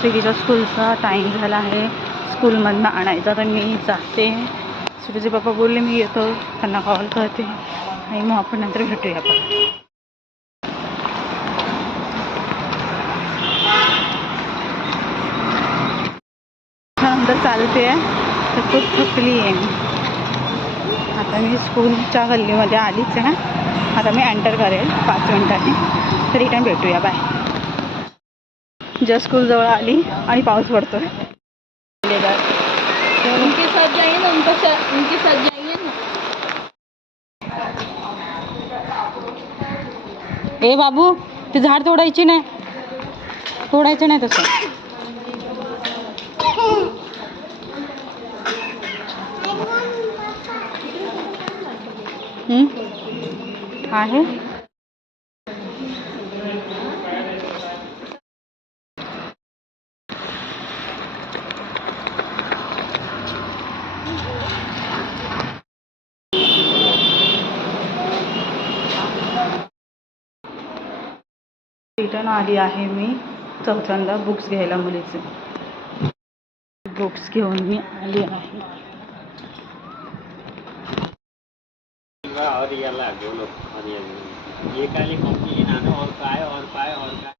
स्वीटीच्या स्कूलचा time झाला आहे. स्कूलमधनं आणायचा तर मी जाते. स्वीटीचे पप्पा बोलले मी येतो, त्यांना कॉल करते आणि मग आपण नंतर भेटूया. आपण नंतर चालते आहे तर खूप थकली आहे मी. आता मी स्कूलच्या गल्लीमध्ये आलीच आहे. आता मी एंटर करेल 5 मिनिटांनी, तर रिटर्न भेटूया. बाय. जस्ट स्कूल जवळ आली आणि पाऊस पडतोय. उनके साथ जाइए ना, उनके साथ जाइए ना. ए बाबू, ते झाड तोडायची नाही, तोडायचं नाही तसं. आहे रिटर्न आली आहे मी. चौथ्यांदा बुक्स घ्यायला मुलीचे बुक्स घेऊन मी आली आहे. और ये ला दोनों और ये काली कंपनी और काय